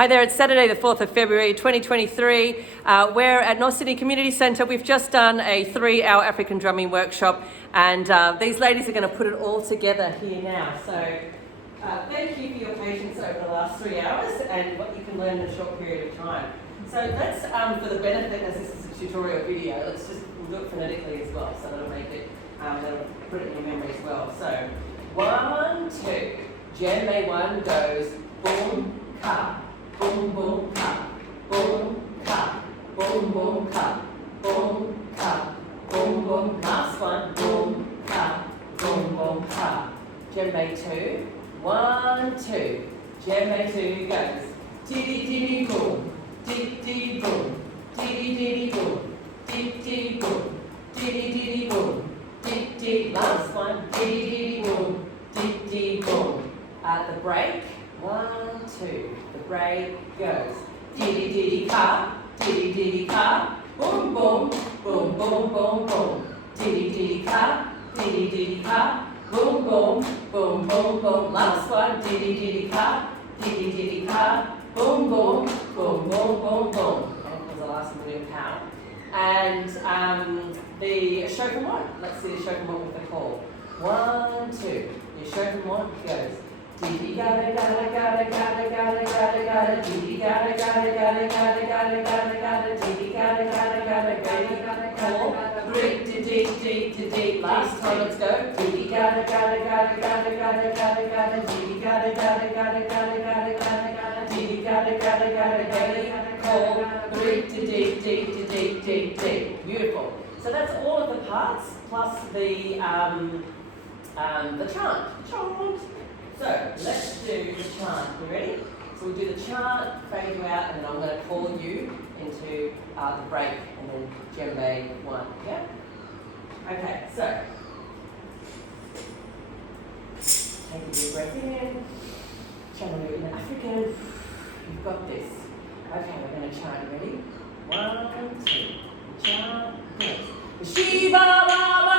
Hi there, it's Saturday the 4th of February 2023. We're at North Sydney Community Centre. We've just done a 3-hour African drumming workshop and these ladies are going to put it all together here now. So thank you for your patience over the last 3 hours and what you can learn in a short period of time. So let's, for the benefit, as this is a tutorial video, let's just we'll do it phonetically as well, so that'll make it, that'll put it in your memory as well. So 1, 2, djembe 1 goes boom, ka. Boom, boom, ka, boom, ka, boom, boom, ka, boom, ka, boom, boom. Last one, boom, ka, boom, boom, ka. Djembe 2, 1, 2. Djembe 2 goes diddy diddy boom, diddy boom, diddy diddy boom, diddy boom, diddy diddy boom, diddy. Last one, diddy diddy boom, diddy boom. At the break. 1, 2. The break goes diddy diddy ka, boom boom, boom boom boom boom. Diddy diddy ka, boom boom, boom boom boom. Last one, diddy diddy ka, boom boom, boom boom boom boom. And was the last one in power. And the chauffeur. Let's see the chauffeur with the call. 1, 2. Your chauffeur goes. Diddy gotta gotta gotta gotta gotta gotta gotta diddy gotta gotta gotta gotta gotta gotta gotta diddy gotta gotta gotta gotta gotta break diddy diddy diddy. Last time, let's go. Diddy gotta gotta gotta gotta gotta gotta gotta diddy gotta gotta gotta gotta gotta gotta gotta diddy gotta gotta gotta gotta call break diddy diddy diddy diddy. Beautiful. So that's all of the parts plus the chant. So let's do the chant. You ready? So we'll do the chant, fade you out, and then I'm going to call you into the break, and then djembe 1. Yeah? Okay, so take a deep breath in, channel it in African. You've got this. Okay, we're going to chant. Ready? 1, 2. The chant goes. Shiva Baba.